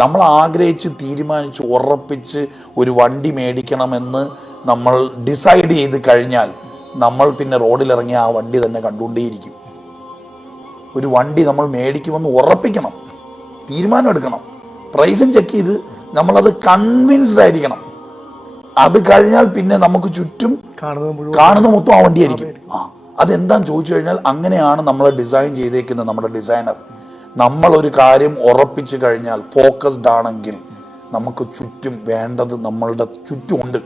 നമ്മൾ ആഗ്രഹിച്ച് തീരുമാനിച്ച് ഉറപ്പിച്ച് ഒരു വണ്ടി മേടിക്കണമെന്ന് നമ്മൾ ഡിസൈഡ് ചെയ്ത് കഴിഞ്ഞാൽ നമ്മൾ പിന്നെ റോഡിലിറങ്ങി ആ വണ്ടി തന്നെ കണ്ടുകൊണ്ടേയിരിക്കും. ഒരു വണ്ടി നമ്മൾ മേടിക്കുമെന്ന് ഉറപ്പിക്കണം, തീരുമാനം എടുക്കണം, പ്രൈസും ചെക്ക് ചെയ്ത് നമ്മളത് കൺവിൻസ്ഡ് ആയിരിക്കണം. അത് കഴിഞ്ഞാൽ പിന്നെ നമുക്ക് ചുറ്റും കാണുന്ന മൊത്തം ആ വണ്ടിയായിരിക്കും. അതെന്താന്ന് ചോദിച്ചു കഴിഞ്ഞാൽ അങ്ങനെയാണ് നമ്മൾ ഡിസൈൻ ചെയ്തേക്കുന്നത്. നമ്മുടെ ഡിസൈനർ നമ്മൾ ഒരു കാര്യം ഉറപ്പിച്ചു കഴിഞ്ഞാൽ ഫോക്കസ്ഡ് ആണെങ്കിൽ നമുക്ക് ചുറ്റും വേണ്ടത് നമ്മളുടെ ചുറ്റുമുണ്ട്.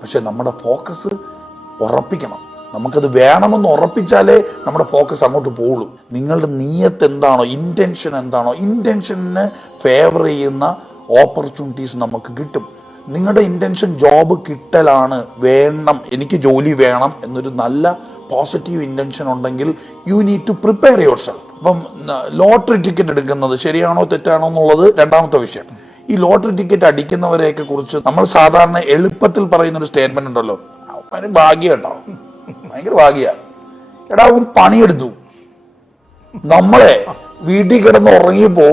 പക്ഷെ നമ്മുടെ ഫോക്കസ് ഉറപ്പിക്കണം. നമുക്കത് വേണമെന്ന് ഉറപ്പിച്ചാലേ നമ്മുടെ ഫോക്കസ് അങ്ങോട്ട് പോവുള്ളൂ. നിങ്ങളുടെ നീയത്ത് എന്താണോ, ഇന്റൻഷൻ എന്താണോ, ഇന്റൻഷന് ഫേവർ ചെയ്യുന്ന ഓപ്പർച്യൂണിറ്റീസ് നമുക്ക് കിട്ടും. നിങ്ങളുടെ ഇന്റൻഷൻ ജോബ് കിട്ടലാണ്, വേണം, എനിക്ക് ജോലി വേണം എന്നൊരു നല്ല പോസിറ്റീവ് ഇന്റൻഷൻ ഉണ്ടെങ്കിൽ you need to prepare yourself. അപ്പം ലോട്ടറി ടിക്കറ്റ് എടുക്കുന്നത് ശരിയാണോ തെറ്റാണോ എന്നുള്ളത് രണ്ടാമത്തെ വിഷയം. ഈ ലോട്ടറി ടിക്കറ്റ് അടിക്കുന്നവരെയൊക്കെ കുറിച്ച് നമ്മൾ സാധാരണ എളുപ്പത്തിൽ പറയുന്ന ഒരു സ്റ്റേറ്റ്മെന്റ് ഉണ്ടല്ലോ, അവന് ഭാഗ്യം ഉണ്ടാവും, ഭയങ്കര ഭാഗ്യ. എടാ അവൻ പണിയെടുത്തു. നമ്മളെ വീട്ടിൽ കിടന്ന് ഉറങ്ങിയപ്പോ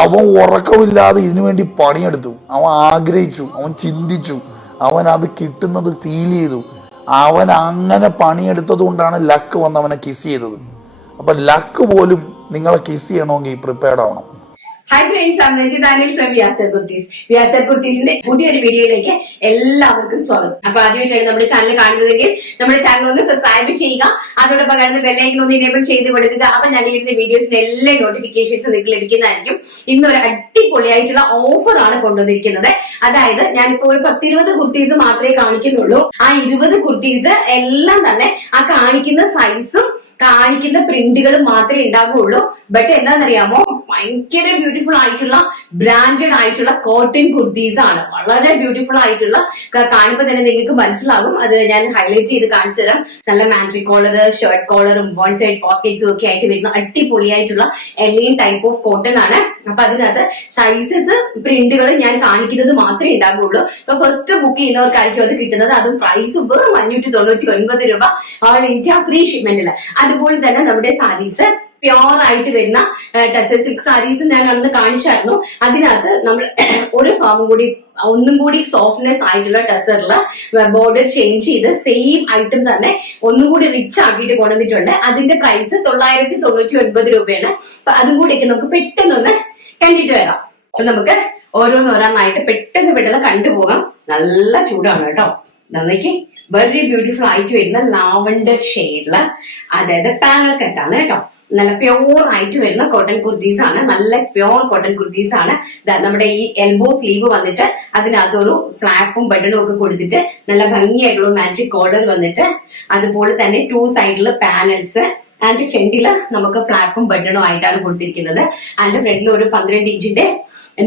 അവൻ ഉറക്കമില്ലാതെ ഇതിനു വേണ്ടി പണിയെടുത്തു, അവൻ ആഗ്രഹിച്ചു, അവൻ ചിന്തിച്ചു, അവൻ അത് കിട്ടുന്നത് ഫീൽ ചെയ്തു. അവൻ അങ്ങനെ പണിയെടുത്തത് കൊണ്ടാണ് ലക്ക് വന്ന് അവനെ കിസ് ചെയ്തത്. അപ്പൊ ലക്ക് പോലും നിങ്ങളെ കിസ് ചെയ്യണമെങ്കിൽ പ്രിപ്പയർഡ് ആവണം. Hi friends, I am Ranjith Danil from Viaster Kurtis. Viaster കുർത്തീസിന്റെ പുതിയൊരു വീഡിയോയിലേക്ക് എല്ലാവർക്കും സ്വാഗതം. അപ്പൊ ആദ്യമായിട്ടാണ് നമ്മുടെ ചാനൽ കാണുന്നതെങ്കിൽ നമ്മുടെ ചാനൽ ഒന്ന് സബ്സ്ക്രൈബ് ചെയ്യുക, അതോടൊപ്പം കാണുന്ന ബെല്ലൈക്കൺ ഒന്ന് എനേബിൾ ചെയ്ത് കൊടുക്കുക. അപ്പൊ ഞാൻ ഇടുന്ന വീഡിയോസിന്റെ എല്ലാ നോട്ടിഫിക്കേഷൻസ് നിങ്ങൾക്ക് ലഭിക്കുന്നതായിരിക്കും. ഇന്ന് ഒരു അടിപൊളിയായിട്ടുള്ള ഓഫർ ആണ് കൊണ്ടുവന്നിരിക്കുന്നത്. അതായത് ഞാനിപ്പോ ഒരു 10-20 കുർത്തീസ് മാത്രമേ കാണിക്കുന്നുള്ളൂ. ആ 20 കുർത്തീസ് എല്ലാം തന്നെ ആ കാണിക്കുന്ന സൈസും കാണിക്കുന്ന പ്രിന്റുകളും മാത്രമേ ഉണ്ടാവുകയുള്ളൂ. ബട്ട് എന്താണെന്നറിയാമോ, ഭയങ്കര ബ്യൂട്ടിഫുൾ ആയിട്ടുള്ള ബ്രാൻഡഡ് ആയിട്ടുള്ള കോട്ടൺ കുർത്തീസ് ആണ്. വളരെ ബ്യൂട്ടിഫുൾ ആയിട്ടുള്ള, കാണുമ്പോൾ തന്നെ നിങ്ങൾക്ക് മനസ്സിലാകും. അത് ഞാൻ ഹൈലൈറ്റ് ചെയ്ത് കാണിച്ചു തരാം. നല്ല മാട്രിക് കോളർ, ഷർട്ട് കോളറും വൺ സൈഡ് പോക്കറ്റ്സും ഒക്കെ ആയിട്ട് വരുന്ന അടിപൊളിയായിട്ടുള്ള എലൈൻ ടൈപ്പ് ഓഫ് കോട്ടൺ ആണ്. അപ്പൊ അതിനകത്ത് സൈസസ് പ്രിന്റുകൾ ഞാൻ കാണിക്കുന്നത് മാത്രമേ ഉണ്ടാകുള്ളൂ. അപ്പൊ ഫസ്റ്റ് ബുക്ക് ചെയ്യുന്നവർക്കായിരിക്കും അത് കിട്ടുന്നത്. അതും പ്രൈസ് വെറും 599 രൂപ, ഓൾ ഇന്ത്യ ഫ്രീ ഷിപ്മെന്റില്. അതുപോലെ തന്നെ നമ്മുടെ സാരീസ് പ്യോർ ആയിട്ട് വരുന്ന ടെസർ സിൽക്ക് സാരീസ് ഞാൻ അന്ന് കാണിച്ചായിരുന്നു. അതിനകത്ത് നമ്മൾ ഒരു ഫാമും കൂടി ഒന്നും കൂടി സോഫ്റ്റ്നെസ് ആയിട്ടുള്ള ടെസറില് ബോർഡർ ചേഞ്ച് ചെയ്ത് സെയിം ഐറ്റം തന്നെ ഒന്നും കൂടി റിച്ച് ആക്കിയിട്ട് കൊണ്ടുവന്നിട്ടുണ്ട്. അതിന്റെ പ്രൈസ് 999 രൂപയാണ്. അപ്പൊ അതും കൂടിയൊക്കെ നമുക്ക് പെട്ടെന്നൊന്ന് കണ്ടിട്ട് വരാം. അപ്പൊ നമുക്ക് ഓരോന്നോരോന്നായിട്ട് പെട്ടെന്ന് കണ്ടുപോകാം. നല്ല ചൂടാണ് കേട്ടോ. നമുക്ക് വെരി ബ്യൂട്ടിഫുൾ ആയിട്ട് വരുന്ന ലാവൻഡർ ഷെയ്ഡില്, അതായത് പാനൽ കട്ടാണ് കേട്ടോ. നല്ല പ്യോർ ആയിട്ട് വരുന്ന കോട്ടൺ കുർത്തീസ് ആണ്. നല്ല പ്യോർ കോട്ടൺ കുർത്തീസ് ആണ്. നമ്മുടെ ഈ എൽബോ സ്ലീവ് വന്നിട്ട് അതിനകത്തൊരു ഫ്ലാപ്പും ബട്ടണും ഒക്കെ കൊടുത്തിട്ട് നല്ല ഭംഗിയായിട്ടുള്ള മാട്രിക് കോളർ വന്നിട്ട്, അതുപോലെ തന്നെ 2 സൈഡില് പാനൽസ് ആൻഡ് ഫ്രണ്ടില് നമുക്ക് ഫ്ലാപ്പും ബട്ടണും ആയിട്ടാണ് കൊടുത്തിരിക്കുന്നത്. ആൻഡ് ഫ്രണ്ടിൽ ഒരു 12 ഇഞ്ചിന്റെ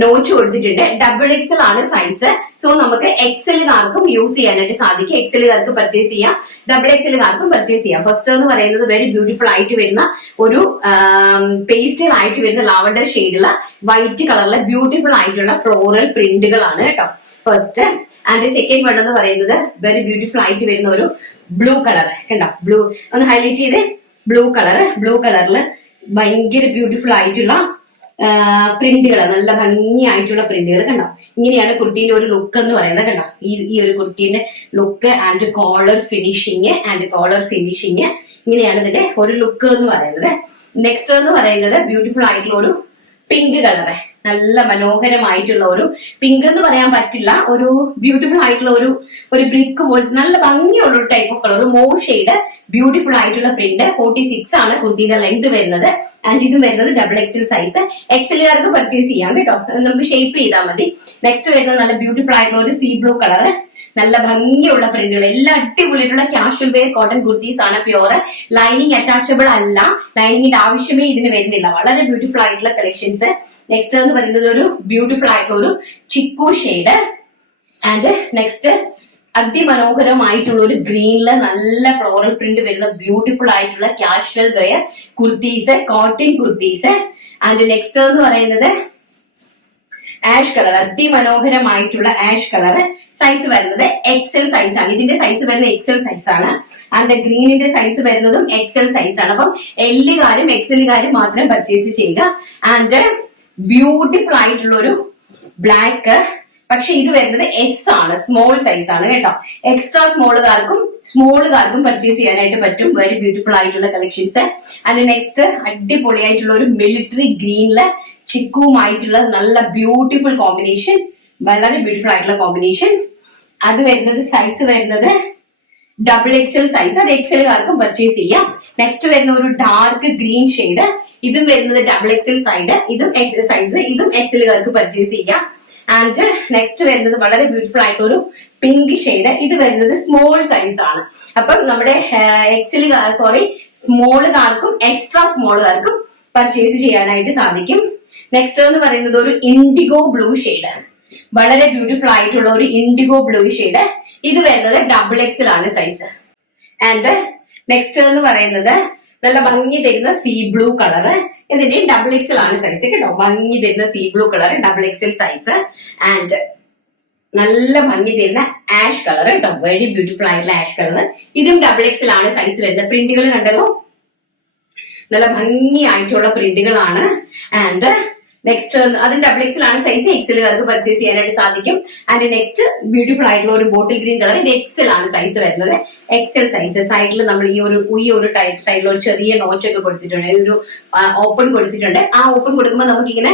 നോച്ച് കൊടുത്തിട്ടുണ്ട്. XXL ആണ് സൈസ്. സോ നമുക്ക് XL-കാർക്കും യൂസ് ചെയ്യാനായിട്ട് സാധിക്കും. XL-കാർക്ക് പർച്ചേസ് ചെയ്യാം, XXL-കാർക്കും പർച്ചേസ് ചെയ്യാം. ഫസ്റ്റ് എന്ന് പറയുന്നത് വെരി ബ്യൂട്ടിഫുൾ ആയിട്ട് വരുന്ന ഒരു പേസ്റ്റൽ ആയിട്ട് വരുന്ന ലാവൻഡർ ഷെയ്ഡുള്ള വൈറ്റ് കളറിലെ ബ്യൂട്ടിഫുൾ ആയിട്ടുള്ള ഫ്ലോറൽ പ്രിന്റുകളാണ് കേട്ടോ ഫസ്റ്റ്. ആൻഡ് സെക്കൻഡ് വൺ എന്ന് പറയുന്നത് വെരി ബ്യൂട്ടിഫുൾ ആയിട്ട് വരുന്ന ഒരു ബ്ലൂ കളർ. കണ്ടോ, ബ്ലൂ ഒന്ന് ഹൈലൈറ്റ് ചെയ്തേ. ബ്ലൂ കളറിൽ ഭയങ്കര ബ്യൂട്ടിഫുൾ ആയിട്ടുള്ള പ്രിന്റുകൾ, നല്ല ഭംഗിയായിട്ടുള്ള പ്രിന്റുകൾ. കണ്ടോ, ഇങ്ങനെയാണ് കുർത്തിന്റെ ഒരു ലുക്ക് എന്ന് പറയുന്നത്. കണ്ടോ, ഈ ഒരു കുർത്തിന്റെ ലുക്ക് ആൻഡ് കോളർ ഫിനിഷിങ് ഇങ്ങനെയാണ് ഇതിന്റെ ഒരു ലുക്ക് എന്ന് പറയുന്നത്. നെക്സ്റ്റ് എന്ന് പറയുന്നത് ബ്യൂട്ടിഫുൾ ആയിട്ടുള്ള ഒരു പിങ്ക് കളറ്, നല്ല മനോഹരമായിട്ടുള്ള ഒരു പിങ്ക് എന്ന് പറയാൻ പറ്റില്ല, ഒരു ബ്യൂട്ടിഫുൾ ആയിട്ടുള്ള ഒരു ബ്രിക്ക് പോലെ നല്ല ഭംഗിയുള്ള ഒരു type of colour, mauve shade, beautiful ആയിട്ടുള്ള പ്രിന്റ്. 46 ആണ് കുർത്തിയുടെ ലെങ്ത് വരുന്നത്. ആൻഡ് ഇതും വരുന്നത് XXL സൈസ്. XL-കാർക്ക് പർച്ചേസ് ചെയ്യാം കേട്ടോ, നമുക്ക് ഷേപ്പ് ചെയ്താൽ മതി. നെക്സ്റ്റ് വരുന്നത് നല്ല ബ്യൂട്ടിഫുൾ ആയിട്ടുള്ള ഒരു സീ ബ്ലൂ കളറ്, നല്ല ഭംഗിയുള്ള പ്രിന്റുകൾ, എല്ലാം അടിപൊളിയായിട്ടുള്ള കാഷ്വൽ വെയർ കോട്ടൺ കുർത്തീസ് ആണ്. പ്യോർ ലൈനിങ് അറ്റാച്ചബിൾ അല്ല, ലൈനിങ്ങിന്റെ ആവശ്യമേ ഇതിന് വരുന്നില്ല. വളരെ ബ്യൂട്ടിഫുൾ ആയിട്ടുള്ള കളക്ഷൻസ്. നെക്സ്റ്റ് എന്ന് പറയുന്നത് ഒരു ബ്യൂട്ടിഫുൾ ആയിട്ടുള്ള ഒരു ചിക്കു ഷെയ്ഡ്. ആൻഡ് നെക്സ്റ്റ് അതിമനോഹരമായിട്ടുള്ള ഒരു ഗ്രീനില് നല്ല ഫ്ലോറൽ പ്രിന്റ് വരുന്ന ബ്യൂട്ടിഫുൾ ആയിട്ടുള്ള casual wear kurtis, cotton kurtis. And next എന്ന് പറയുന്നത് ആഷ് കളർ, അതിമനോഹരമായിട്ടുള്ള ആഷ് കളർ. സൈസ് വരുന്നത് XL സൈസ് ആണ്. ഇതിന്റെ സൈസ് വരുന്നത് XL സൈസ് ആണ്. ആൻഡ് ഗ്രീനിന്റെ സൈസ് വരുന്നതും XL സൈസ് ആണ്. അപ്പം L-കാരും XL-കാരും മാത്രം പർച്ചേസ് ചെയ്യുക. ആൻഡ് ബ്യൂട്ടിഫുൾ ആയിട്ടുള്ള ഒരു ബ്ലാക്ക്. പക്ഷെ ഇത് വരുന്നത് എസ് ആണ്, സ്മോൾ സൈസ് ആണ് കേട്ടോ. എക്സ്ട്രാ സ്മോളുകാർക്കും പർച്ചേസ് ചെയ്യാനായിട്ട് പറ്റും. വെരി ബ്യൂട്ടിഫുൾ ആയിട്ടുള്ള കളക്ഷൻസ്. ആൻഡ് നെക്സ്റ്റ് അടിപൊളിയായിട്ടുള്ള ഒരു മിലിറ്ററി ഗ്രീനില് ചിക്കുമായിട്ടുള്ള നല്ല ബ്യൂട്ടിഫുൾ കോമ്പിനേഷൻ, വളരെ ബ്യൂട്ടിഫുൾ ആയിട്ടുള്ള കോമ്പിനേഷൻ. അത് വരുന്നത് സൈസ് വരുന്നത് XXL സൈസ്, അത് എക്സലുകാർക്കും പർച്ചേസ് ചെയ്യാം. നെക്സ്റ്റ് വരുന്ന ഒരു ഡാർക്ക് ഗ്രീൻ ഷെയ്ഡ്, ഇതും വരുന്നത് XXL സൈഡ്, ഇതും സൈസ്, ഇതും എക്സലുകാർക്ക് പർച്ചേസ് ചെയ്യാം. ആൻഡ് നെക്സ്റ്റ് വരുന്നത് വളരെ ബ്യൂട്ടിഫുൾ ആയിട്ടുള്ള ഒരു പിങ്ക് ഷെയ്ഡ്, ഇത് വരുന്നത് സ്മോൾ സൈസ് ആണ്. അപ്പം നമ്മുടെ സ്മോളുകാർക്കും എക്സ്ട്രാ സ്മോളുകാർക്കും പർച്ചേസ് ചെയ്യാനായിട്ട് സാധിക്കും. നെക്സ്റ്റ് എന്ന് പറയുന്നത് ഒരു ഇൻഡിഗോ ബ്ലൂ ഷെയ്ഡ്, വളരെ ബ്യൂട്ടിഫുൾ ആയിട്ടുള്ള ഒരു ഇൻഡിഗോ ബ്ലൂ ഷെയ്ഡ്, ഇത് വരുന്നത് XXL ആണ് സൈസ്. ആൻഡ് നെക്സ്റ്റ് എന്ന് പറയുന്നത് നല്ല ഭംഗി തരുന്ന സീ ബ്ലൂ കളറ്, ഇതിന്റെ XXL ആണ് സൈസ് കേട്ടോ. ഭംഗി തരുന്ന see blue colour XXL size. And നല്ല ഭംഗി തരുന്ന ആഷ് കളർ കേട്ടോ, വെരി ബ്യൂട്ടിഫുൾ ആയിട്ടുള്ള ആഷ് കളർ, ഇതും XXL ആണ് സൈസ് വരുന്നത്. പ്രിന്റുകൾ കണ്ടല്ലോ, നല്ല ഭംഗിയായിട്ടുള്ള പ്രിന്റുകളാണ്. ആൻഡ് നെക്സ്റ്റ് അതിന്റെ XXL ആണ് സൈസ്, എക്സലുകാർക്ക് പർച്ചേസ് ചെയ്യാനായിട്ട് സാധിക്കും. ആൻഡ് നെക്സ്റ്റ് ബ്യൂട്ടിഫുൾ ആയിട്ടുള്ള ഒരു ബോട്ടിൽ ഗ്രീൻ കളർ, ഇത് XL ആണ് സൈസ് വരുന്നത്, XL സൈസ്. സൈഡിൽ നമ്മൾ ഈ ഒരു ടൈപ്പ് സൈഡിൽ ഒരു ചെറിയ നോച്ചൊക്കെ കൊടുത്തിട്ടുണ്ട്, ഒരു ഓപ്പൺ കൊടുത്തിട്ടുണ്ട്. ആ ഓപ്പൺ കൊടുക്കുമ്പോൾ നമുക്ക് ഇങ്ങനെ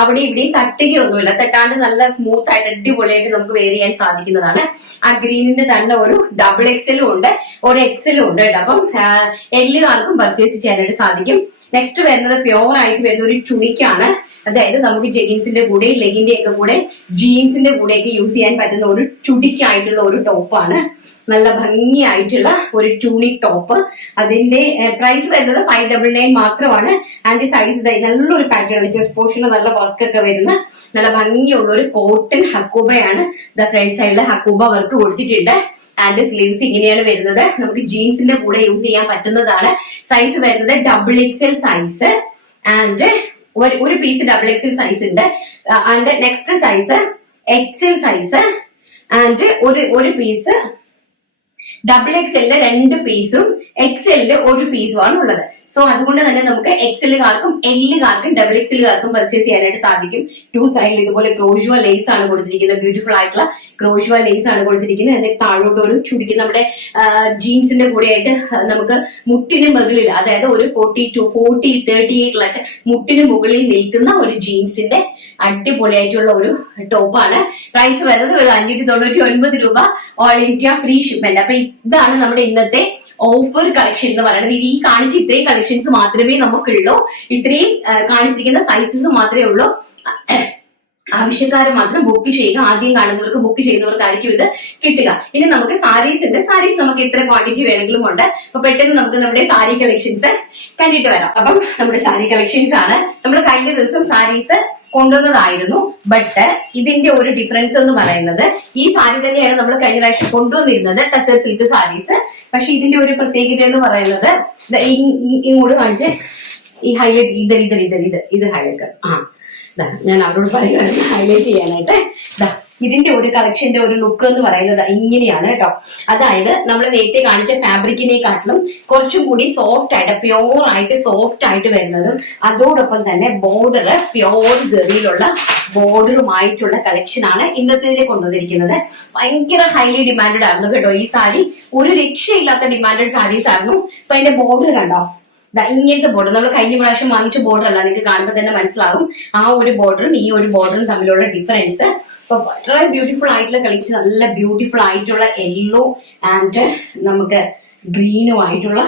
അവിടെ ഇവിടെയും തട്ടുകയൊന്നുമില്ല, തട്ടാണ്ട് നല്ല സ്മൂത്ത് ആയിട്ട് അടിപൊളിയായിട്ട് നമുക്ക് വെയർ ചെയ്യാൻ സാധിക്കുന്നതാണ്. ആ ഗ്രീനിന്റെ തന്നെ ഒരു XXL ഉണ്ട്, ഒരു XL ഉണ്ട് കേട്ടോ. അപ്പം എല്ലുകാർക്കും പർച്ചേസ് ചെയ്യാനായിട്ട് സാധിക്കും. നെക്സ്റ്റ് വരുന്നത് പ്യോർ ആയിട്ട് വരുന്ന ഒരു ടുണിക്കാണ്, അതായത് നമുക്ക് ജെഗിൻസിന്റെ കൂടെ ലെഗിന്റെ ഒക്കെ കൂടെ ജീൻസിന്റെ കൂടെയൊക്കെ യൂസ് ചെയ്യാൻ പറ്റുന്ന ഒരു ചുടിക്കായിട്ടുള്ള ഒരു ടോപ്പാണ്. നല്ല ഭംഗിയായിട്ടുള്ള ഒരു ട്യൂണിക് ടോപ്പ്. അതിന്റെ പ്രൈസ് വരുന്നത് 599 മാത്രമാണ്. ആൻഡ് സൈസ് നല്ലൊരു പാറ്റേൺ, ചെസ്റ്റ് പോർഷന് നല്ല വർക്കൊക്കെ വരുന്ന നല്ല ഭംഗിയുള്ള ഒരു കോട്ടൺ ഹക്കൂബയാണ്. ഫ്രണ്ട് സൈഡിൽ ഹക്കൂബ വർക്ക് കൊടുത്തിട്ടുണ്ട്. ആൻഡ് സ്ലീവ്സ് ഇങ്ങനെയാണ് വരുന്നത്, നമുക്ക് ജീൻസിന്റെ കൂടെ യൂസ് ചെയ്യാൻ പറ്റുന്നതാണ്. സൈസ് വരുന്നത് XXL സൈസ്. ആൻഡ് ഒരു പീസ് XXL സൈസ് ഉണ്ട്. And next size XL size. And ഒരു പീസ് XXLന്റെ 2 പീസും XLന്റെ 1 പീസും ആണ് ഉള്ളത്. സോ അതുകൊണ്ട് തന്നെ നമുക്ക് XLകാർക്കും Lകാർക്കും XXLകാർക്കും പർച്ചേസ് ചെയ്യാനായിട്ട് സാധിക്കും. 2 സൈഡിൽ ഇതുപോലെ ക്രോഷ്വ ലേസ് ആണ് കൊടുത്തിരിക്കുന്നത്, ബ്യൂട്ടിഫുൾ ആയിട്ടുള്ള ക്രോഷ്വ ലേസ് ആണ് കൊടുത്തിരിക്കുന്നത്. എന്നിട്ട് താഴോട്ട് ഒരു ചുരുക്കി നമ്മുടെ ജീൻസിന്റെ കൂടെ ആയിട്ട് നമുക്ക് മുട്ടിന് മുകളിൽ, അതായത് ഒരു 40 38 മുട്ടിന് മുകളിൽ നിൽക്കുന്ന ഒരു ജീൻസിന്റെ അടിപൊളിയായിട്ടുള്ള ഒരു ടോപ്പാണ്. പ്രൈസ് വരുന്നത് ഒരു 599 രൂപ, ഓൾ ഇന്ത്യ ഫ്രീ ഷിപ്മെന്റ്. അപ്പൊ ഇതാണ് നമ്മുടെ ഇന്നത്തെ ഓഫർ കളക്ഷൻ എന്ന് പറയുന്നത്. ഈ കാണിച്ച ഇത്രയും കളക്ഷൻസ് മാത്രമേ നമുക്കുള്ളൂ, ഇത്രയും കാണിച്ചിരിക്കുന്ന സൈസസ് മാത്രമേ ഉള്ളൂ. ആവശ്യക്കാർ മാത്രം ബുക്ക് ചെയ്യുക. ആദ്യം കാണുന്നവർക്ക്, ബുക്ക് ചെയ്യുന്നവർക്കായിരിക്കും ഇത് കിട്ടുക. ഇനി നമുക്ക് സാരീസ് ഉണ്ട്. സാരീസ് നമുക്ക് എത്ര ക്വാണ്ടിറ്റി വേണമെങ്കിലും ഉണ്ട്. അപ്പൊ പെട്ടെന്ന് നമുക്ക് നമ്മുടെ സാരി കളക്ഷൻസ് കണ്ടിട്ട് വരാം. അപ്പം നമ്മുടെ സാരി കളക്ഷൻസ് ആണ്. നമ്മൾ കഴിഞ്ഞ ദിവസം സാരീസ് കൊണ്ടുവന്നതായിരുന്നു. ബട്ട് ഇതിന്റെ ഒരു ഡിഫറൻസ് എന്ന് പറയുന്നത്, ഈ സാരി തന്നെയാണ് നമ്മൾ കഴിഞ്ഞ പ്രാവശ്യം കൊണ്ടുവന്നിരുന്നത്, ടസർ സിൽക്ക് സാരീസ്. പക്ഷെ ഇതിന്റെ ഒരു പ്രത്യേകത എന്ന് പറയുന്നത്, ഇങ്ങോട്ട് കാണിച്ച് ഈ ഹൈലൈറ്റ് ഇത് ഹൈലൈറ്റ് ഞാൻ അവരോട് പറയുന്നത് ഹൈലൈറ്റ് ചെയ്യാനായിട്ട്. ഇതിന്റെ ഒരു കളക്ഷന്റെ ഒരു ലുക്ക് എന്ന് പറയുന്നത് ഇങ്ങനെയാണ് കേട്ടോ. അതായത് നമ്മൾ നേരത്തെ കാണിച്ച ഫാബ്രിക്കിനെക്കാട്ടിലും കുറച്ചും കൂടി സോഫ്റ്റ് ആയിട്ട്, പ്യോർ ആയിട്ട് സോഫ്റ്റ് ആയിട്ട് വരുന്നതും, അതോടൊപ്പം തന്നെ ബോർഡർ പ്യോർ ജെറിയിലുള്ള ബോർഡറുമായിട്ടുള്ള കളക്ഷൻ ആണ് ഇന്നത്തെ കൊണ്ടുവന്നിരിക്കുന്നത്. ഭയങ്കര ഹൈലി ഡിമാൻഡഡ് ആയിരുന്നു കേട്ടോ ഈ സാരി, ഒരു രക്ഷയില്ലാത്ത ഡിമാൻഡഡ് സാരീസ് ആയിരുന്നു. അപ്പൊ അതിന്റെ ബോർഡർ കണ്ടോ, ഇങ്ങനത്തെ ബോർഡർ നമ്മൾ കഴിഞ്ഞ പ്രാവശ്യം വാങ്ങിച്ച ബോർഡർ അല്ല, നിങ്ങൾക്ക് കാണുമ്പോൾ തന്നെ മനസ്സിലാകും ആ ഒരു ബോർഡറും ഈ ഒരു ബോർഡറും തമ്മിലുള്ള ഡിഫറൻസ്. അപ്പൊ വളരെ ബ്യൂട്ടിഫുൾ ആയിട്ടുള്ള കളക്ഷൻ, നല്ല ബ്യൂട്ടിഫുൾ ആയിട്ടുള്ള യെല്ലോ ആൻഡ് നമുക്ക് ഗ്രീനും ആയിട്ടുള്ള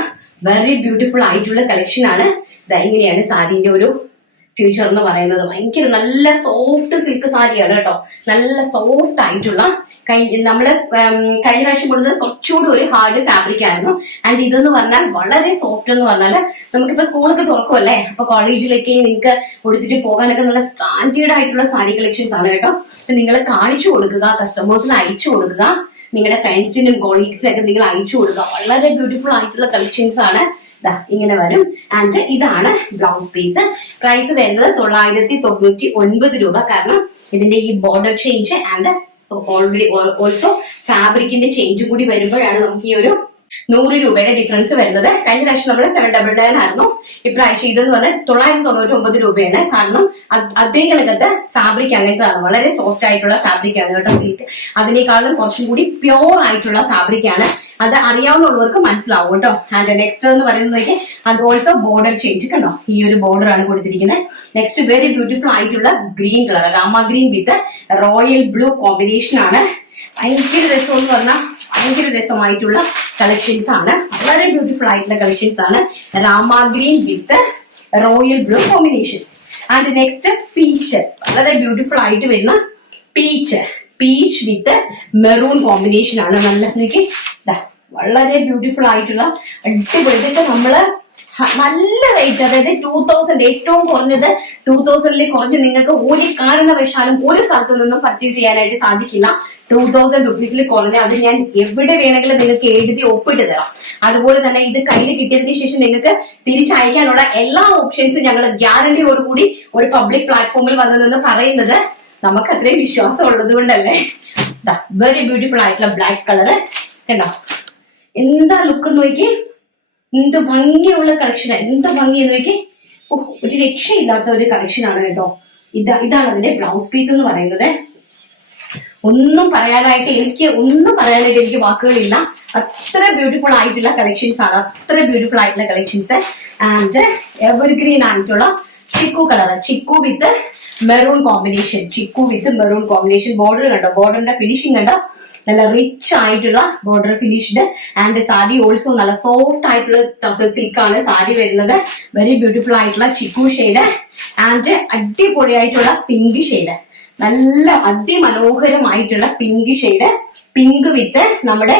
വെരി ബ്യൂട്ടിഫുൾ ആയിട്ടുള്ള കളക്ഷൻ ആണ്. ഇങ്ങനെയാണ് സാരിന്റെ ഒരു ഫ്യൂച്ചർ എന്ന് പറയുന്നത്. ഭയങ്കര നല്ല സോഫ്റ്റ് സിൽക്ക് സാരിയാണ് കേട്ടോ, നല്ല സോഫ്റ്റ് ആയിട്ടുള്ള. നമ്മള് കഴിഞ്ഞ പ്രാവശ്യം കൊടുത്തത് കുറച്ചുകൂടി ഒരു ഹാർഡ് ഫാബ്രിക് ആയിരുന്നു. ആൻഡ് ഇതെന്ന് പറഞ്ഞാൽ വളരെ സോഫ്റ്റ് എന്ന് പറഞ്ഞാൽ, നമുക്കിപ്പോ സ്കൂളൊക്കെ തുറക്കുമല്ലേ, അപ്പൊ കോളേജിലേക്ക് നിങ്ങൾക്ക് കൊടുത്തിട്ട് പോകാനൊക്കെ നല്ല സ്റ്റാൻഡേർഡ് ആയിട്ടുള്ള സാരി കളക്ഷൻസ് ആണ് കേട്ടോ. നിങ്ങൾ കാണിച്ചു കൊടുക്കുക, കസ്റ്റമേഴ്സിന് അയച്ചു കൊടുക്കുക, നിങ്ങളുടെ ഫ്രണ്ട്സിനും കൊളീഗ്സിനൊക്കെ നിങ്ങൾ അയച്ചു കൊടുക്കുക. വളരെ ബ്യൂട്ടിഫുൾ ആയിട്ടുള്ള കളക്ഷൻസ് ആണ്. ഇങ്ങനെ വരും. ആൻഡ് ഇതാണ് ബ്ലൗസ് പീസ്. പ്രൈസ് വരുന്നത് 999 രൂപ. കാരണം ഇതിന്റെ ഈ border change and already also ഫാബ്രിക്കിന്റെ ചേഞ്ച് കൂടി വരുമ്പോഴാണ് നമുക്ക് ഈ ഒരു 100 രൂപയുടെ ഡിഫറൻസ് വരുന്നത്. കഴിഞ്ഞ പ്രാവശ്യം നമ്മൾ 799 ആയിരുന്നു, ഇപ്രാവശ്യം ഇതെന്ന് പറഞ്ഞാൽ 999 രൂപയാണ്. കാരണം അതേ കണക്കത്തെ ഫാബ്രിക് അങ്ങനത്താണ്, വളരെ സോഫ്റ്റ് ആയിട്ടുള്ള ഫാബ്രിക് ആണ് കേട്ടോ. സിൽക്ക് അതിനേക്കാളും കുറച്ചും കൂടി പ്യോർ ആയിട്ടുള്ള ഫാബ്രിക് ആണ്. അത് അറിയാവുന്നവർക്ക് മനസ്സിലാവും കേട്ടോ. ആൻഡ് നെക്സ്റ്റ് എന്ന് പറയുന്നത് അത് ഓൾസോ ബോർഡർ ചേഞ്ച് കണ്ടോ, ഈ ഒരു ബോർഡർ ആണ് കൊടുത്തിരിക്കുന്നത്. നെക്സ്റ്റ് വെരി ബ്യൂട്ടിഫുൾ ആയിട്ടുള്ള ഗ്രീൻ കളർ, രാമ ഗ്രീൻ വിത്ത് റോയൽ ബ്ലൂ കോമ്പിനേഷൻ ആണ്. ഭയങ്കര രസം എന്ന് പറഞ്ഞാൽ ഭയങ്കര രസമായിട്ടുള്ള കളക്ഷൻസ് ആണ്, വളരെ ബ്യൂട്ടിഫുൾ ആയിട്ടുള്ള കളക്ഷൻസ് ആണ്. Rama green with royal blue combination. And next peach, വളരെ ബ്യൂട്ടിഫുൾ ആയിട്ട് വരുന്ന പീച്ച് വിത്ത് മെറൂൺ കോമ്പിനേഷൻ ആണ്. വളരെ ബ്യൂട്ടിഫുൾ ആയിട്ടുള്ള അടിപൊളി. ഇതൊക്കെ നമ്മള് നല്ല റേറ്റ്, അതായത് 2000, ഏറ്റവും കുറഞ്ഞത് 2000 കുറഞ്ഞ് നിങ്ങൾക്ക് ഒരു കാരണവശാലും ഒരു സ്ഥലത്ത് നിന്നും പർച്ചേസ് ചെയ്യാനായിട്ട് സാധിക്കില്ല. 2000 റുപ്പീസിൽ കുറഞ്ഞ അത് ഞാൻ എവിടെ വേണമെങ്കിലും നിങ്ങൾക്ക് എഴുതി ഒപ്പിട്ട് തരാം. അതുപോലെ തന്നെ ഇത് കയ്യിൽ കിട്ടിയതിന് ശേഷം നിങ്ങൾക്ക് തിരിച്ചയക്കാനുള്ള എല്ലാ ഓപ്ഷൻസും ഞങ്ങൾ ഗ്യാരണ്ടിയോടുകൂടി ഒരു പബ്ലിക് പ്ലാറ്റ്ഫോമിൽ വന്നു നിന്ന് പറയുന്നത് നമുക്ക് അത്രയും വിശ്വാസം ഉള്ളത് കൊണ്ടല്ലേ. വെരി ബ്യൂട്ടിഫുൾ ആയിട്ടുള്ള ബ്ലാക്ക് കളറ് കണ്ടോ, എന്താ ലുക്ക് നോക്കി, എന്ത് ഭംഗിയുള്ള കളക്ഷൻ, എന്ത് ഭംഗി എന്ന് നോക്കി. ഒരു രക്ഷയില്ലാത്ത ഒരു കളക്ഷൻ ആണ് കേട്ടോ. ഇതാണ് അതിന്റെ ബ്ലൗസ് പീസ് എന്ന് പറയുന്നത്. ഒന്നും പറയാനായിട്ട് എനിക്ക് വാക്കുകളില്ല. അത്ര ബ്യൂട്ടിഫുൾ ആയിട്ടുള്ള കളക്ഷൻസ് ആണ്, അത്ര ബ്യൂട്ടിഫുൾ ആയിട്ടുള്ള കളക്ഷൻസ്. ആൻഡ് എവർഗ്രീൻ ആയിട്ടുള്ള chikoo colour, chikoo with maroon combination, border കണ്ടോ, ബോർഡറിന്റെ ഫിനിഷിംഗ് കണ്ടോ, നല്ല റിച്ച് ആയിട്ടുള്ള border finished. And sari also നല്ല സോഫ്റ്റ് ആയിട്ടുള്ള ടസർ സിൽക്ക് ആണ് സാരി വരുന്നത്. വെരി ബ്യൂട്ടിഫുൾ ആയിട്ടുള്ള ചിക്കു ഷെയ്ഡ് ആൻഡ് അടിപൊളിയായിട്ടുള്ള പിങ്ക് ഷെയ്ഡ്, നല്ല അതിമനോഹരമായിട്ടുള്ള പിങ്ക് ഷെയ്ഡ്, പിങ്ക് വിത്ത് നമ്മുടെ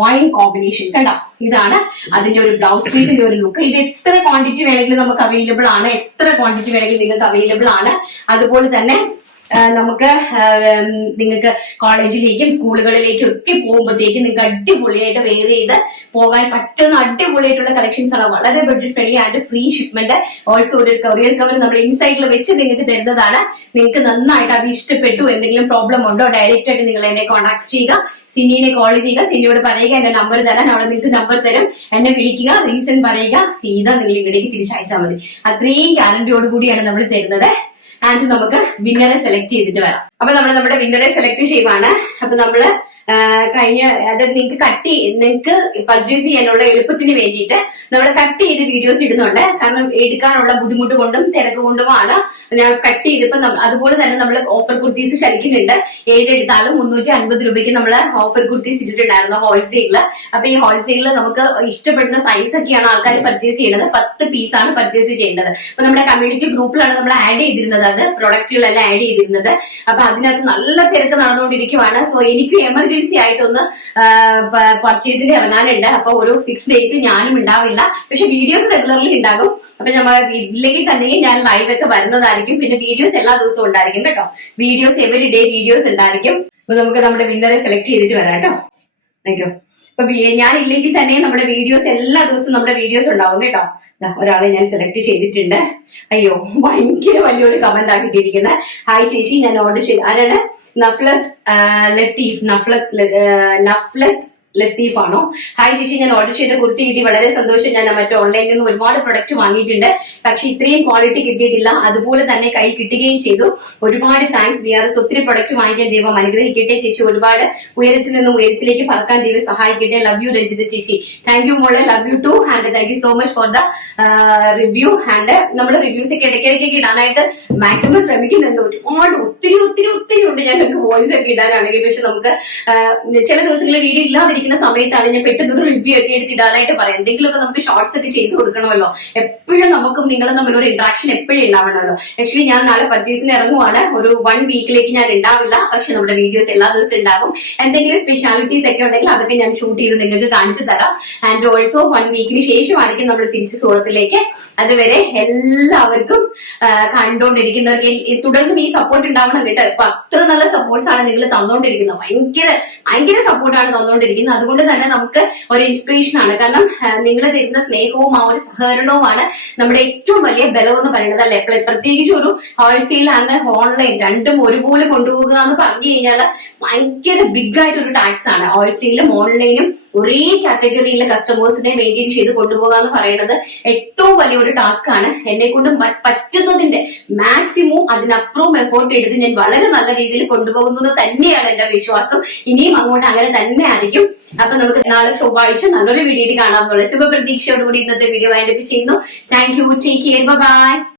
വൈൻ കോമ്പിനേഷൻ കണ്ടോ. ഇതാണ് അതിന്റെ ഒരു ബ്ലൗസ് പീസിന്റെ ഒരു ലുക്ക്. ഇത് എത്ര ക്വാണ്ടിറ്റി വേണമെങ്കിലും നമുക്ക് അവൈലബിൾ ആണ്, എത്ര ക്വാണ്ടിറ്റി വേണമെങ്കിലും നിങ്ങൾക്ക് അവൈലബിൾ ആണ്. അതുപോലെ തന്നെ നമുക്ക് നിങ്ങൾക്ക് കോളേജിലേക്കും സ്കൂളുകളിലേക്കും ഒക്കെ പോകുമ്പോഴത്തേക്കും നിങ്ങൾക്ക് അടിപൊളിയായിട്ട് വെയർ ചെയ്ത് പോകാൻ പറ്റുന്ന അടിപൊളിയായിട്ടുള്ള കളക്ഷൻസ് ആണ്. വളരെ ബഡ്ജറ്റ് ഫ്രണ്ട്ലി ആയിട്ട് ഫ്രീ ഷിപ്മെന്റ്, ഓൾസോ ഒരു കൊറിയർ കവർ നമ്മൾ ഇൻസൈഡിൽ വെച്ച് നിങ്ങൾക്ക് തരുന്നതാണ്. നിങ്ങൾക്ക് നന്നായിട്ട് അത് ഇഷ്ടപ്പെട്ടു, എന്തെങ്കിലും പ്രോബ്ലം ഉണ്ടോ ഡയറക്റ്റ് ആയിട്ട് നിങ്ങൾ എന്നെ കോൺടാക്ട് ചെയ്യുക, സിനിയെ കോൾ ചെയ്യുക, സിനിയോട് പറയുക എന്റെ നമ്പർ തരാൻ, അവിടെ നിങ്ങൾക്ക് നമ്പർ തരും, എന്നെ വിളിക്കുക, റീസൺ പറയുക, സീതാ നിങ്ങൾ ഇവിടേക്ക് തിരിച്ചയച്ചാൽ മതി. അത്രയും ഗ്യാരണ്ടിയോടുകൂടിയാണ് നമ്മൾ തരുന്നത്. ആൻഡ് നമുക്ക് വിന്നറെ സെലക്ട് ചെയ്തിട്ട് വരാം. അപ്പൊ നമ്മൾ നമ്മുടെ വിന്നറെ സെലക്ട് ചെയ്യുവാണ്. അപ്പൊ നമ്മള് കഴിഞ്ഞ അതായത് നിങ്ങൾക്ക് പർച്ചേസ് ചെയ്യാനുള്ള എളുപ്പത്തിന് വേണ്ടിയിട്ട് നമ്മൾ കട്ട് ചെയ്ത് വീഡിയോസ് ഇടുന്നുണ്ട്. കാരണം എടുക്കാനുള്ള ബുദ്ധിമുട്ട് കൊണ്ടും തിരക്ക് കൊണ്ടുമാണ് ഞാൻ കട്ട് ചെയ്തിപ്പോ. അതുപോലെ തന്നെ നമ്മൾ ഓഫർ കുർത്തീസ് ക്ഷണിക്കുന്നുണ്ട്. ഏതെടുത്താലും 350 രൂപയ്ക്ക് നമ്മൾ ഓഫർ കുർത്തീസ് ഇട്ടിട്ടുണ്ടായിരുന്നു ഹോൾസെയിലില്. അപ്പൊ ഈ ഹോൾസെയിലില് നമുക്ക് ഇഷ്ടപ്പെടുന്ന സൈസ് ഒക്കെയാണ് ആൾക്കാർ പർച്ചേസ് ചെയ്യുന്നത്. 10 പീസാണ് പർച്ചേസ് ചെയ്യേണ്ടത്. അപ്പൊ നമ്മുടെ കമ്മ്യൂണിറ്റി ഗ്രൂപ്പിലാണ് നമ്മൾ ആഡ് ചെയ്തിരുന്നത്, അത് പ്രൊഡക്റ്റുകളെല്ലാം ആഡ് ചെയ്തിരുന്നത്. അപ്പൊ അതിനകത്ത് നല്ല തിരക്ക് നടന്നുകൊണ്ടിരിക്കുവാണ്. സോ എനിക്ക് എമർജൻസി ആയിട്ടൊന്ന് പർച്ചേസിന് ഇറങ്ങാനുണ്ട്. അപ്പൊ ഒരു 6 ഡേയ്സ് ഞാനും ഉണ്ടാവില്ല, പക്ഷെ വീഡിയോസ് റെഗുലർലി ഉണ്ടാകും. അപ്പൊ നമ്മൾ ഇല്ലെങ്കിൽ തന്നെ ഞാൻ ലൈവ് ഒക്കെ വരുന്നതായിരിക്കും. പിന്നെ വീഡിയോസ് എല്ലാ ദിവസവും ഉണ്ടായിരിക്കും കേട്ടോ. വീഡിയോസ് എവറി ഡേ വീഡിയോസ് ഉണ്ടായിരിക്കും. അപ്പൊ നമുക്ക് നമ്മുടെ വിന്നറെ സെലക്ട് ചെയ്തിട്ട് വരാം കേട്ടോ. Thank you. അപ്പൊ ഞാൻ ഇല്ലെങ്കിൽ തന്നെ നമ്മുടെ വീഡിയോസ് എല്ലാ ദിവസവും നമ്മുടെ വീഡിയോസ് ഉണ്ടാവും കേട്ടോ. ഒരാളെ ഞാൻ സെലക്ട് ചെയ്തിട്ടുണ്ട്. അയ്യോ, ഭയങ്കര വലിയൊരു കമന്റ് ആക്കിയിട്ടിരിക്കുന്നത്. ഹായ് ചേച്ചി, ഞാൻ ഓർഡർ ചെയ്ത് ആരാണ്? നഫ്ലത്ത് ലത്തീഫ് ആണോ? ഹായ് ചേച്ചി, ഞാൻ ഓർഡർ ചെയ്ത കുർത്തി കിട്ടി, വളരെ സന്തോഷം. ഞാൻ മറ്റേ ഓൺലൈനിൽ നിന്ന് ഒരുപാട് പ്രൊഡക്റ്റ് വാങ്ങിയിട്ടുണ്ട്, പക്ഷെ ഇത്രയും ക്വാളിറ്റി കിട്ടിയിട്ടില്ല. അതുപോലെ തന്നെ കയ്യിൽ കിട്ടുകയും ചെയ്തു. ഒരുപാട് താങ്ക്സ് VRS. ഒത്തിരി പ്രൊഡക്റ്റ് വാങ്ങിക്കാൻ ദൈവം അനുഗ്രഹിക്കട്ടെ ചേച്ചി. ഒരുപാട് ഉയരത്തിൽ നിന്നും ഉയരത്തിലേക്ക് പറക്കാൻ ദൈവം സഹായിക്കട്ടെ. ലവ് യു രഞ്ജിത ചേച്ചി. താങ്ക് യു മോളെ, love you too. And thank you so much for the review. And നമ്മൾ റിവ്യൂസ് ഒക്കെ ഇടയ്ക്കിടയ്ക്ക് ഇടാനായിട്ട് മാക്സിമം ശ്രമിക്കുന്നുണ്ട്. ഒരുപാട് ഒത്തിരി ഉണ്ട് ഞങ്ങൾക്ക് വോയിസ് ഒക്കെ ഇടാനാണെങ്കിൽ. പക്ഷെ നമുക്ക് ചില ദിവസങ്ങളിൽ വീഡിയോ ഇല്ലാതിരിക്കും സമയത്താണ് ഞാൻ പെട്ടെന്ന് റിവ്യൂ ഒക്കെ എടുത്തിടാനായിട്ട് പറയാം. എന്തെങ്കിലുമൊക്കെ നമുക്ക് ഷോർട്സ് ഒക്കെ ചെയ്ത് കൊടുക്കണമല്ലോ. എപ്പോഴും നമുക്കും നിങ്ങളും തമ്മിലൊരു ഇന്ററാക്ഷൻ എപ്പോഴും ഉണ്ടാവണമല്ലോ. ആക്ച്വലി ഞാൻ നാളെ പർച്ചേസിന് ഇറങ്ങുവാണ്. ഒരു 1 വീക്കിലേക്ക് ഞാൻ ഉണ്ടാവില്ല, പക്ഷെ നമ്മുടെ വീഡിയോസ് എല്ലാ ദിവസവും ഉണ്ടാവും. എന്തെങ്കിലും സ്പെഷ്യാലിറ്റീസ് ഒക്കെ ഉണ്ടെങ്കിൽ അതൊക്കെ ഞാൻ ഷൂട്ട് ചെയ്ത് നിങ്ങൾക്ക് കാണിച്ചു തരാം. ആൻഡ് ഓൾസോ 1 വീക്കിന് ശേഷമായിരിക്കും നമ്മൾ തിരിച്ച് സൂറത്തിലേക്ക്. അതുവരെ എല്ലാവർക്കും കണ്ടുകൊണ്ടിരിക്കുന്നവർക്ക് തുടർന്നും ഈ സപ്പോർട്ട് ഉണ്ടാവണം കേട്ടോ. അപ്പൊ അത്ര നല്ല സപ്പോർട്ട്സ് ആണ് നിങ്ങൾ തന്നുകൊണ്ടിരിക്കുന്നത്. ഭയങ്കര സപ്പോർട്ടാണ് തന്നുകൊണ്ടിരിക്കുന്നത്. അതുകൊണ്ട് തന്നെ നമുക്ക് ഒരു ഇൻസ്പിറേഷൻ ആണ്. കാരണം നിങ്ങൾ തരുന്ന സ്നേഹവും ആ ഒരു സഹകരണവുമാണ് നമ്മുടെ ഏറ്റവും വലിയ ബലം എന്ന് പറയുന്നത് അല്ലെ. പ്രത്യേകിച്ച് ഒരു ഹോൾസെയിൽ ആൻഡ് ഓൺലൈൻ രണ്ടും ഒരുപോലെ കൊണ്ടുപോകുക എന്ന് പറഞ്ഞു കഴിഞ്ഞാൽ ഭയങ്കര ബിഗ് ആയിട്ടൊരു ടാക്സ് ആണ്. ഹോൾസെയിലും ഓൺലൈനും ഒരേ കാറ്റഗറിയിലെ കസ്റ്റമേഴ്സിനെ മെയിൻറ്റെയിൻ ചെയ്ത് കൊണ്ടുപോകുക എന്ന് പറയുന്നത് ഏറ്റവും വലിയൊരു ടാസ്ക് ആണ്. എന്നെ കൊണ്ട് പറ്റുന്നതിന്റെ മാക്സിമം അതിനപ്പുറം എഫോർട്ട് എടുത്ത് ഞാൻ വളരെ നല്ല രീതിയിൽ കൊണ്ടുപോകുന്നത് തന്നെയാണ് എന്റെ വിശ്വാസം. ഇനിയും അങ്ങോട്ട് അങ്ങനെ തന്നെ ആയിരിക്കും. അപ്പൊ നമുക്ക് നാളെ ചൊവ്വാഴ്ച നല്ലൊരു വീഡിയോ കാണാമെന്നുള്ള ശുഭപ്രതീക്ഷയോടുകൂടി ഇന്നത്തെ വീഡിയോ വൈൻഡപ്പ് ചെയ്യുന്നു. Thank you, take care, by.